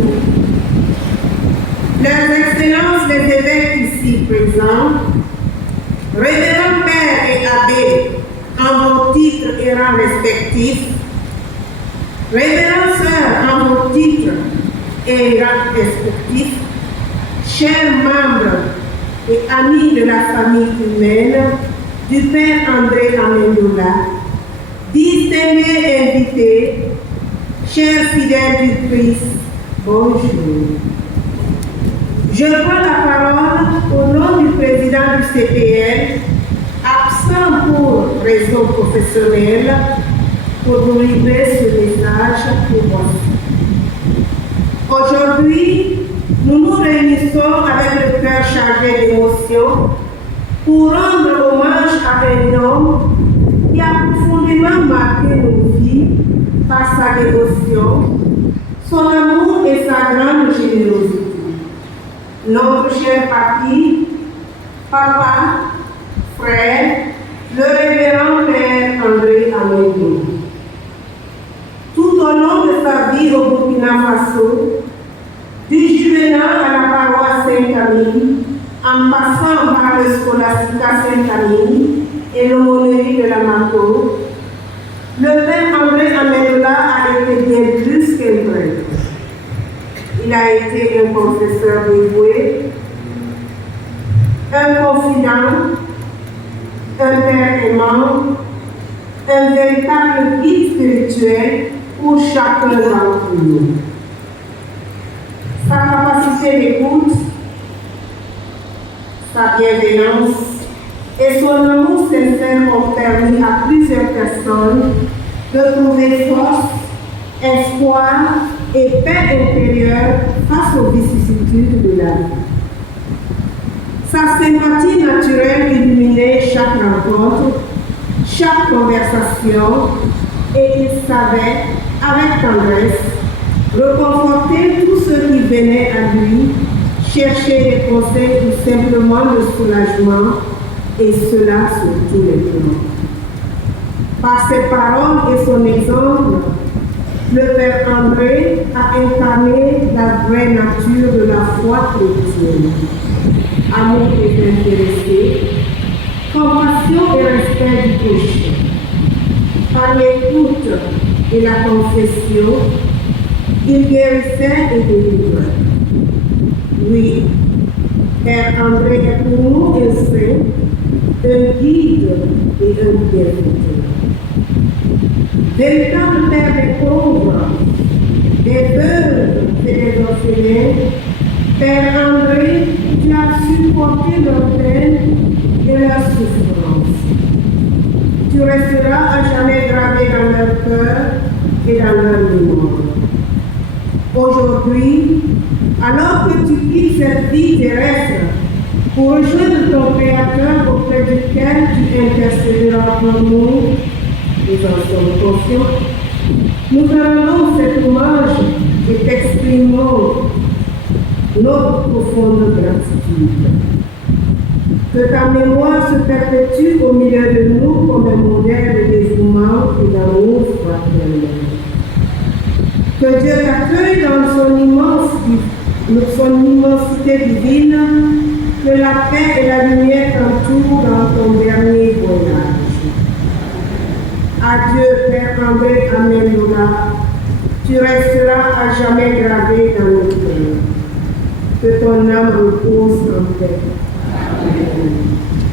vous. Leurs Excellences les évêques ici présents, Révérends Père et Abbé, en vos titres et rangs respectifs, Révérends Sœurs en vos titres et rangs respectifs, chers membres et amis de la famille humaine du Père André Amendola, distingués invités, chers fidèles du Christ, bonjour. Je prends la parole au nom du président du CPL, absent pour raison professionnelle, pour vous livrer ce message pour vous. Aujourd'hui, nous nous réunissons avec le cœur chargé d'émotions pour rendre hommage à un homme qui a profondément marqué nos vies par sa dévotion, son amour et sa grande générosité. Notre cher papy, papa, frère, le révérend Père André Amendola. Tout au long de sa vie au Burkina Faso, du Juvénat à la paroisse Saint-Camille, en passant par le Scholastica Saint-Camille et l'aumônerie de la Mato, le Père André Amendola a été bien plus qu'un prêtre. Il a été un confesseur dévoué, un confident, un père aimant, un véritable guide spirituel pour chacun d'entre nous. Sa capacité d'écoute, sa bienveillance et son amour sincère ont permis à plusieurs personnes de trouver force, espoir et paix intérieure face aux vicissitudes de la vie. Sa sympathie naturelle illuminait chaque rencontre, chaque conversation, et il savait, avec tendresse, reconforter tous ceux qui venaient à lui, chercher des conseils ou simplement le soulagement, et cela sur tous les plans. Par ses paroles et son exemple, le Père André a incarné la vraie nature de la foi chrétienne. Amour désintéressé, compassion et respect du péché. Par l'écoute et la confession, il guérissait et délivrait. Oui, Père André est pour nous un saint, un guide et un bienfaiteur. Véritable Père des pauvres, des veuves et des orphelins, Père André, tu as supporté leur peine et leur souffrance. Tu resteras à jamais gravé dans leur cœur et dans leur mémoire. Aujourd'hui, alors que tu quittes cette vie terrestre pour rejoindre ton Créateur auprès duquel tu intercéderas pour nous, nous en sommes conscients, nous te rendons cet hommage et t'exprimons notre profonde gratitude. Que ta mémoire se perpétue au milieu de nous comme un modèle de dévouement et d'amour fraternel. Que Dieu t'accueille dans son immensité divine, que la paix et la lumière t'entourent dans ton dernier voyage. Adieu, Père André Amendola, tu resteras à jamais gravé dans nos cœurs. Que ton âme repose en paix.